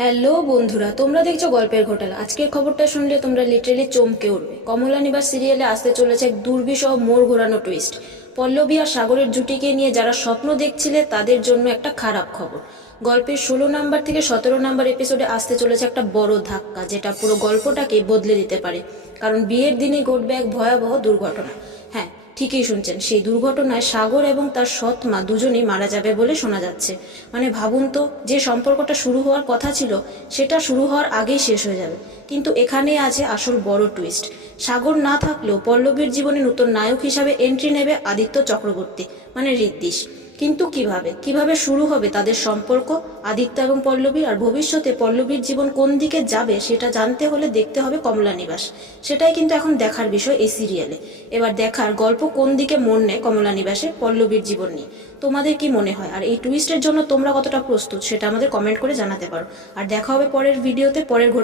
Hello বন্ধুরা, তোমরা দেখছো গল্পের ঘোটালা। আজকের খবরটা শুনলে তোমরা লিটারেলি চমকে উঠবে। কমলা নিবাস সিরিয়ালে আসতে চলেছে এক দুর্বিষহ মোড় ঘোরানো টুইস্ট। পল্লবী আর সাগরের জুটিকে নিয়ে যারা স্বপ্ন দেখছিলে তাদের জন্য একটা খারাপ খবর। গল্পের 16 নম্বর থেকে 17 নম্বর এপিসোডে আসতে চলেছে একটা বড় ধাক্কা, যেটা পুরো গল্পটাকে বদলে দিতে পারে। কারণ বিয়ের দিনে ঘটবে এক ভয়াবহ দুর্ঘটনা। হ্যাঁ, ঠিকই শুনছেন, সেই দুর্ঘটনায় সাগর এবং তার সৎ মা দুজনেই মারা যাবে বলে শোনা যাচ্ছে। মানে ভাবুন তো, যে সম্পর্কটা শুরু হওয়ার কথা ছিল সেটা শুরু হওয়ার আগেই শেষ হয়ে যাবে। কিন্তু এখানেই আছে আসল বড় টুইস্ট। সাগর না থাকলেও পল্লবীর জীবনে নতুন নায়ক হিসাবে এন্ট্রি নেবে আদিত্য চক্রবর্তী, মানে ঋদ্ধিশ। কিন্তু কিভাবে কিভাবে শুরু হবে তাদের সম্পর্ক, আদিত্য এবং পল্লবী, আর ভবিষ্যতে পল্লবীর জীবন কোন দিকে যাবে সেটা জানতে হলে দেখতে হবে কমলা নিবাস। সেটাই কিন্তু এখন দেখার বিষয় এই সিরিয়ালে। এবার দেখার গল্প কোন দিকে মন নেয় কমলা নিবাসে পল্লবীর জীবন নিয়ে। তোমাদের কি মনে হয়, আর এই টুইস্টের জন্য তোমরা কতটা প্রস্তুত সেটা আমাদের কমেন্ট করে জানাতে পারো। আর দেখা হবে পরের ভিডিওতে, পরের